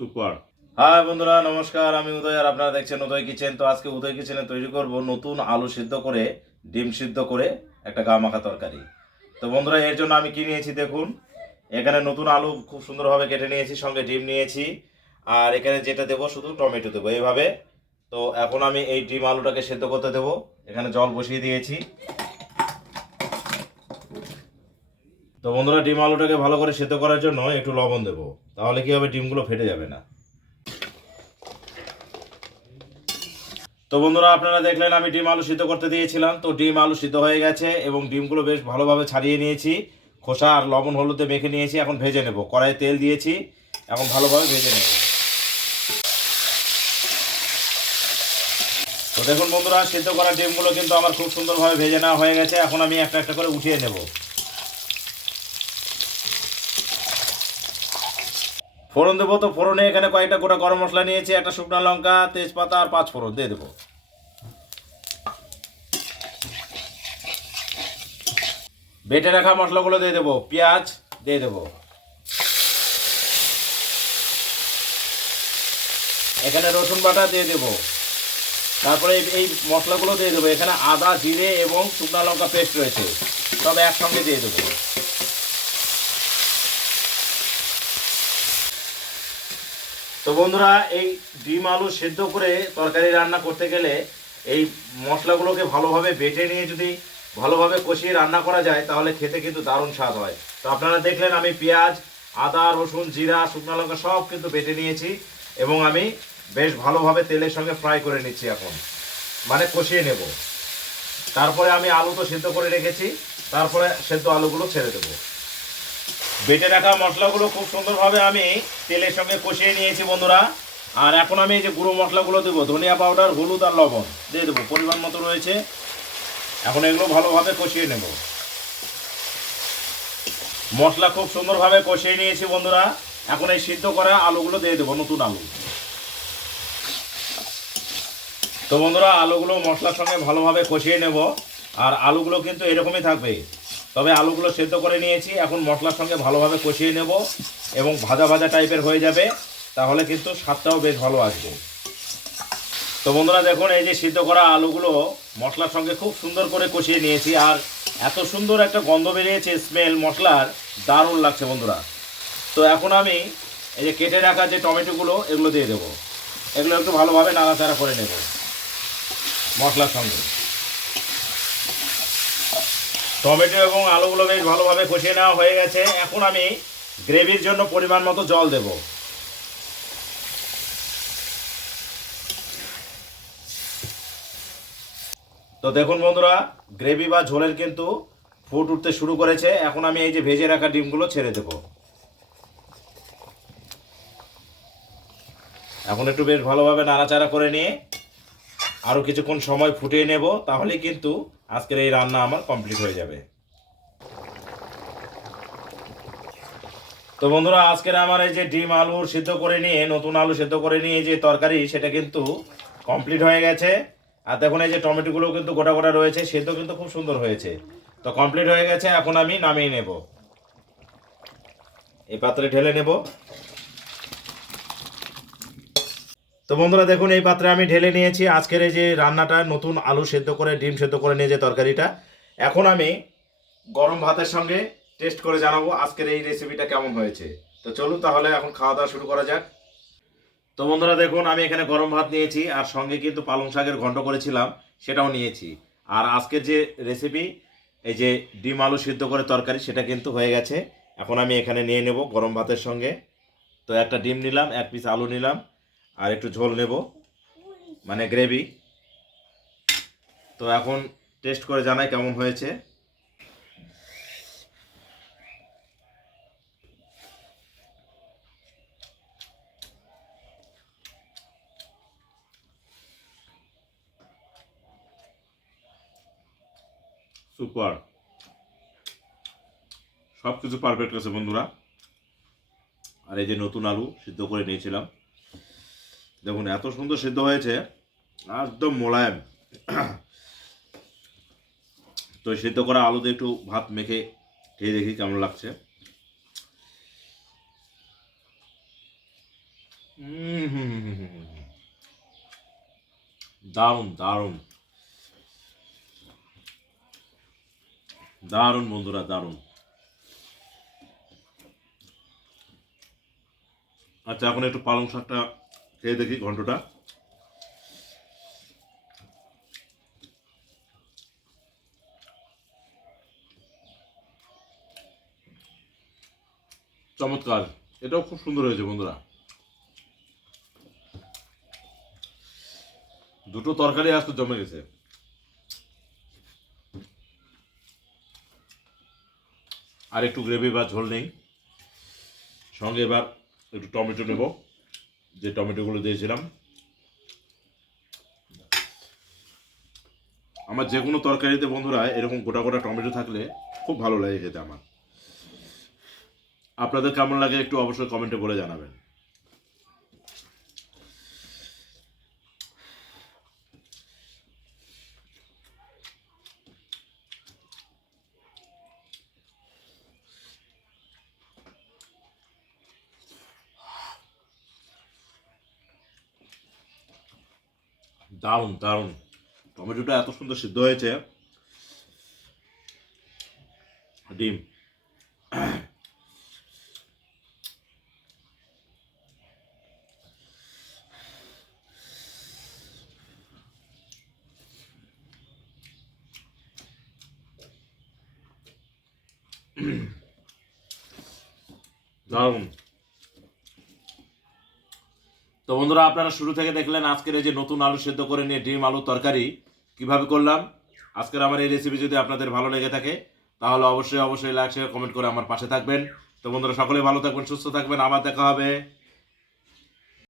Super. High বন্ধুরা, নমস্কার, আমি উদয় আর আপনারা দেখছেন উদয় কিচেন তো আজকে উদয় কিচেনে তৈরি করব নতুন আলু সিদ্ধ করে, ডিম সিদ্ধ করে একটা গা মাখা তরকারি। তো বন্ধুরা, এর জন্য আমি কি নিয়েছি দেখুন? এখানে নতুন আলু খুব সুন্দরভাবে কেটে নিয়েছি, সঙ্গে ডিম নিয়েছি। আর এখানে যেটা দেবো, শুধু টমেটো দেবো এইভাবে। তো এখন আমি এই ডিম আলুটাকে সেদ্ধ করতে দেবো। এখানে জল বসিয়ে দিয়েছি। তো বন্ধুরা, ডিম আলুটাকে ভালো করে সেদ্ধ করার জন্য একটু লবণ দেবো। তাহলে কি হবে, ডিমগুলো ফেটে যাবে না। তো বন্ধুরা, আপনারা দেখলেন আমি ডিম আলু সিদ্ধ করতে দিয়েছিলাম। তো ডিম আলু সিদ্ধ হয়ে গেছে এবং ডিমগুলো বেশ ভালোভাবে ছাড়িয়ে নিয়েছি। খোসা আর লবণ হলুদে মেখে নিয়েছি, এখন ভেজে নেব। কড়াই তেল দিয়েছি, এখন ভালোভাবে ভেজে নেব। তো দেখুন বন্ধুরা, সিদ্ধ করা ডিমগুলো কিন্তু আমার খুব সুন্দরভাবে ভেজে নেওয়া হয়ে গেছে। এখন আমি একটা একটা করে উঠিয়ে নেব। ফোড়ন দেবো তো ফোড়নে এখানে কয়েকটা গোটা গরম মশলা নিয়েছি, একটা শুকনো লঙ্কা, তেজপাতা আর পাঁচ ফোড়ন, দিয়ে দেবো। বেটে রাখা মশলাগুলো দিয়ে দেবো, পেঁয়াজ দিয়ে দেবো। এখানে রসুন বাটা দিয়ে দেবো। তারপরে এই- মশলাগুলো দিয়ে দেবো। এখানে আদা, জিরে এবং শুকনো লঙ্কা পেস্ট রয়েছে। তবে একসঙ্গে দিয়ে দেবো। তো বন্ধুরা, এই ডিম আলু সেদ্ধ করে তরকারি রান্না করতে গেলে এই মশলাগুলোকে ভালোভাবে বেটে নিয়ে যদি ভালোভাবে কষিয়ে রান্না করা যায়, তাহলে খেতে কিন্তু দারুণ স্বাদ হয়। তো আপনারা দেখলেন, আমি পেঁয়াজ, আদা, রসুন, জিরা, শুকনো লঙ্কা সব কিন্তু বেটে নিয়েছি এবং আমি বেশ ভালোভাবে তেলের সঙ্গে ফ্রাই করে নিচ্ছি এখন। মানে কষিয়ে নেব। তারপরে আমি আলু তো সেদ্ধ করে রেখেছি, তারপরে সেদ্ধ আলুগুলো ছেড়ে দেবো। বেটে রাখা মশলাগুলো খুব সুন্দরভাবে আমি তেলের সঙ্গে কষিয়ে নিয়েছি বন্ধুরা। আর এখন আমি এই যে গুঁড়ো মশলাগুলো দেবো, ধনিয়া পাউডার, হলুদ আর লবণ দিয়ে দেবো, পরিমাণ মতো রয়েছে। এখন এগুলো ভালোভাবে কষিয়ে নেব। মশলা খুব সুন্দরভাবে কষিয়ে নিয়েছি বন্ধুরা। এখন এই সিদ্ধ করা আলুগুলো দিয়ে দেবো, নতুন আলু। তো বন্ধুরা, আলুগুলো মশলার সঙ্গে ভালোভাবে কষিয়ে নেব। আর আলুগুলো কিন্তু এরকমই থাকবে। তবে আলুগুলো সেদ্ধ করে নিয়েছি। এখন মশলার সঙ্গে ভালোভাবে কষিয়ে নেব এবং ভাজা ভাজা টাইপের হয়ে যাবে, তাহলে কিন্তু স্বাদটাও বেশ ভালো আসবে। তো বন্ধুরা দেখুন, এই যে সিদ্ধ করা আলুগুলো মশলার সঙ্গে খুব সুন্দর করে কষিয়ে নিয়েছি, আর এত সুন্দর একটা গন্ধ বেরিয়েছে, স্মেল, মশলার, দারুণ লাগছে বন্ধুরা। তো এখন আমি এই যে কেটে রাখা যে টমেটোগুলো, এগুলো দিয়ে দেবো। এগুলো একটু ভালোভাবে নাড়াচাড়া করে নেব মশলার সঙ্গে। টমেটো এবং আলুগুলো বেশ ভালোভাবে কষিয়ে নেওয়া হয়ে গেছে। এখন আমি গ্রেভির জন্য পরিমাণ মতো জল দেব। তো দেখুন বন্ধুরা, গ্রেভি বা ঝোলের কিন্তু ফুট উঠতে শুরু করেছে। এখন আমি এই যে ভেজে রাখা ডিমগুলো ছেড়ে দেব। এখন একটু বেশ ভালোভাবে নাড়াচাড়া করে নিয়ে আরও কিছুক্ষণ সময় ফুটিয়ে নেব। তাহলে কিন্তু আজকের এই রান্না আমার কমপ্লিট হয়ে যাবে। তো বন্ধুরা, আজকের আমার এই যে ডিম আলু সিদ্ধ করে নিয়ে, নতুন আলু সিদ্ধ করে নিয়ে যে তরকারি, সেটা কিন্তু কমপ্লিট হয়ে গেছে। আর দেখুন, এই যে টমেটোগুলো কিন্তু গোটা গোটা রয়েছে, সেদ্ধ কিন্তু খুব সুন্দর হয়েছে। তো কমপ্লিট হয়ে গেছে, এখন আমি নামিয়ে নেব। এই পাত্রে ঢেলে নেব। তো বন্ধুরা দেখুন, এই পাত্রে আমি ঢেলে নিয়েছি। আজকের এই যে রান্নাটা, নতুন আলু সেদ্ধ করে, ডিম সেদ্ধ করে নিয়ে যে তরকারিটা, এখন আমি গরম ভাতের সঙ্গে টেস্ট করে জানাব আজকের এই রেসিপিটা কেমন হয়েছে। তো চলুন তাহলে এখন খাওয়া দাওয়া শুরু করা যাক। তো বন্ধুরা দেখুন, আমি এখানে গরম ভাত নিয়েছি, আর সঙ্গে কিন্তু পালং শাকের ঘন্ট করেছিলাম, সেটাও নিয়েছি। আর আজকের যে রেসিপি এই যে ডিম আলু সিদ্ধ করে তরকারি, সেটা কিন্তু হয়ে গেছে। এখন আমি এখানে নিয়ে নেব গরম ভাতের সঙ্গে। তো একটা ডিম নিলাম, এক পিস আলু নিলাম। আর একটু ঝোল নেব মানে গ্রেভি তো এখন টেস্ট করে জানাই কেমন হয়েছে। সুপার সব কিছু পারফেক্ট আছে বন্ধুরা। আর এই যে নতুন আলু সিদ্ধ করে নিয়েছিলাম। দেখুন, এত সুন্দর সিদ্ধ হয়েছে, একদম মোলায়েম। তো সিদ্ধ করা আলুতে একটু ভাত মেখে খেয়ে দেখি কেমন লাগছে। দারুণ দারুণ। দারুণ বন্ধুরা, দারুণ। আচ্ছা এখন একটু পালং শাকটা খেয়ে দেখি ঘন্টটা। চমৎকার। এটাও খুব সুন্দর হয়েছে বন্ধুরা। দুটো তরকারি আজ তো জমে গেছে। আর একটু গ্রেভি বা ঝোল নেই। সঙ্গে এবার একটু টমেটো নেব। যে টমেটোগুলো দিয়েছিলাম। আমার যে কোনো তরকারিতে বন্ধুরা এরকম গোটা গোটা টমেটো থাকলে খুব ভালো লাগে খেতে আমার। আপনাদের কেমন লাগে একটু অবশ্যই কমেন্টে বলে জানাবেন। দারুণ দারুণ। টমেটোটা এত সুন্দর সিদ্ধ হয়েছে। ডিম। দারুণ। তো বন্ধুরা, আপনারা শুরু থেকে দেখলেন আজকের এই যে নতুন আলু সেদ্ধ করে নিয়ে ডিম, আলু তরকারি কীভাবে করলাম। আজকের আমার এই রেসিপি যদি আপনাদের ভালো লেগে থাকে, তাহলে অবশ্যই অবশ্যই লাইক শেয়ার কমেন্ট করে আমার পাশে থাকবেন। তো বন্ধুরা, সকলে ভালো থাকবেন, সুস্থ থাকবেন। আবার দেখা হবে।